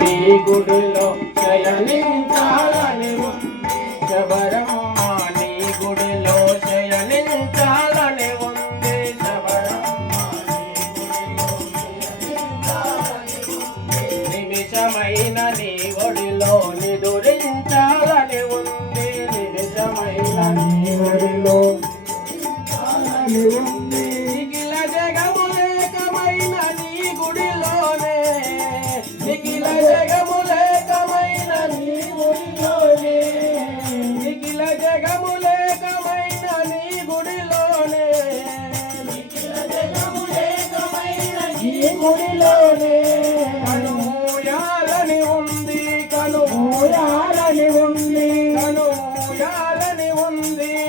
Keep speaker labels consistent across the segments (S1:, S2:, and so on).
S1: నీ గుడిలో శయనించాలని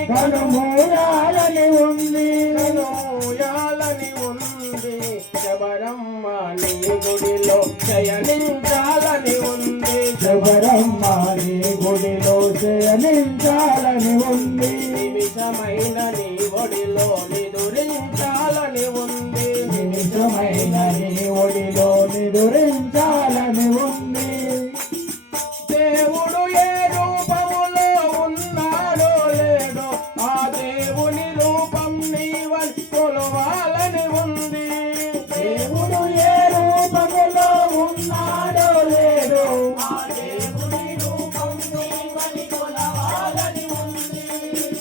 S1: కనుమూయాలని ఉంది. కనుమూయాలని ఉంది. శబరమ్మ నీ గుడిలో శయనించాలని ఉంది.
S2: శబరమ్మ నీ గుడిలో శయనించాలని ఉంది.
S1: నిమిషమైన నీ ఒడిలో నిదురించాలని ఉన్నాడో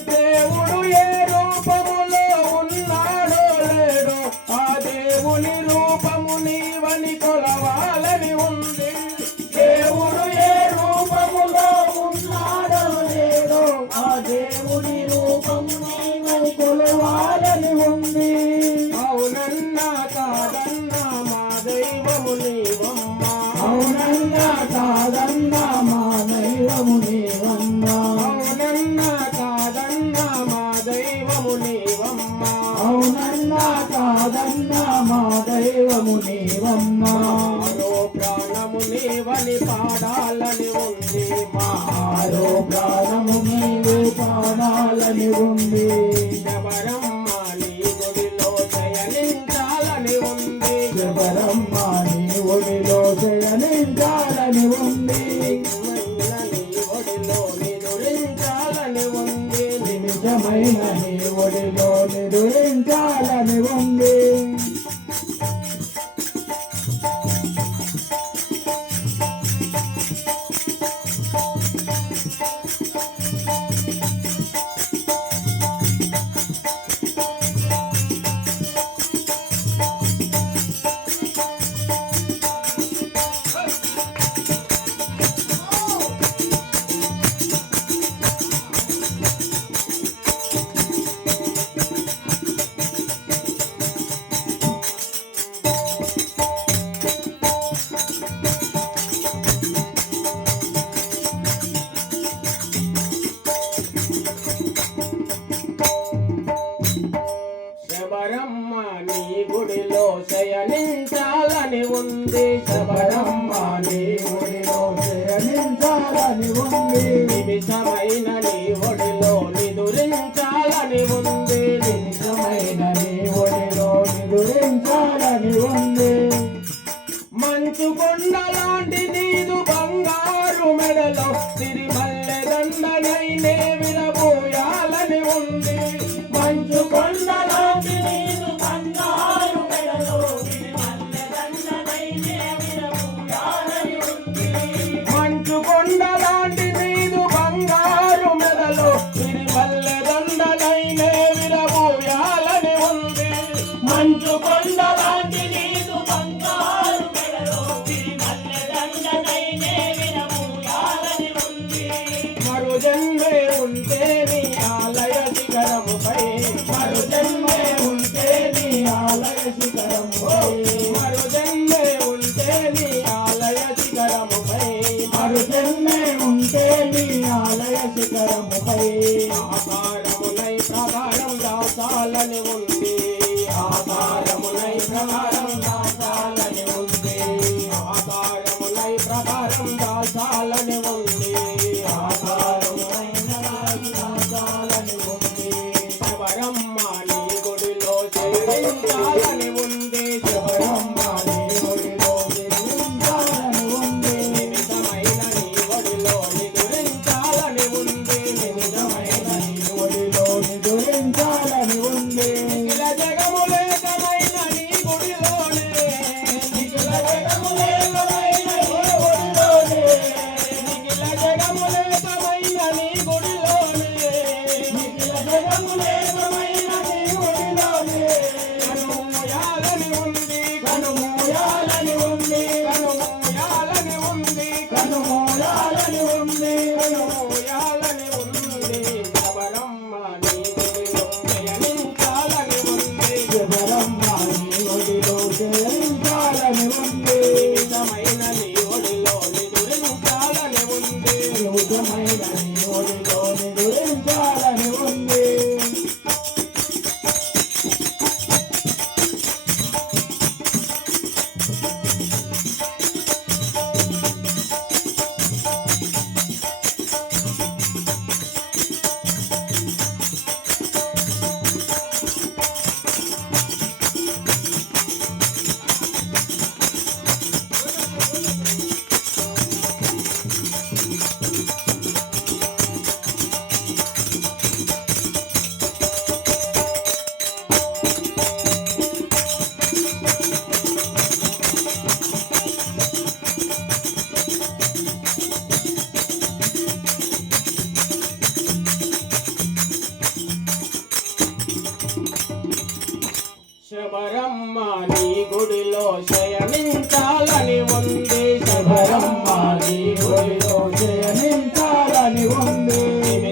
S2: దేవుడు ఏ రూపములో ఉన్నాడో లేడో
S1: ఆ దేవుని రూపము నీవని కొలవాలని నీవమ్మ
S2: అవునన్నా కాదన్నా మా దైవము నీవన్నా
S1: ఆరో ప్రాణము నీవని పాడాలని ఉంది. మా
S2: ఆరో ప్రాణము నీవు పాడాలని ఉంది.
S1: శబరమ్మ నీ గుడిలో శయనించాలని ఉంది?
S2: శబరమ్మ నీ ఒడిలో శయనించాలని ఉంది?
S1: నిజమైన నీ శబరమ్మ నీ గుడిలో శయనించాలని ఉంది. శబరమ్మ
S2: నీ గుడిలో శయనించాలని ఉంది.
S1: నిమిషమైన నీ ఒడిలో నిదురించాలని ఉంది.
S2: నిమిషమైన నీ ఒడిలో నిదురించాలని ఉంది.
S1: మంచు కొండ లాంటి నీదు బంగారు మెడలో తిరిమల్లె దండనైనే విరబోయాలని ఉంది. మంచు కొండ ఆలయ శిఖరముపై మరు జన్మే ఉంటే నీ ఆలయ శిఖరముపై. ఆకారమునై ప్రభారం దాసాలని ఉంది ఆకారమునై ప్రభారం దాసాలని ఉంది ఆకారమునై ప్రభారం దాసాలని ఉంది ఆకారమునై ప్రభారం దాసాలని ఉంది శబరమ్మ నీ గుడిలో చేరించాలని Oh. శబరమ్మ
S2: నీ
S1: గుడిలో శయనించాలని ఉంది.
S2: శబరమ్మ నీ గుడిలో శయనించాలని ఉంది.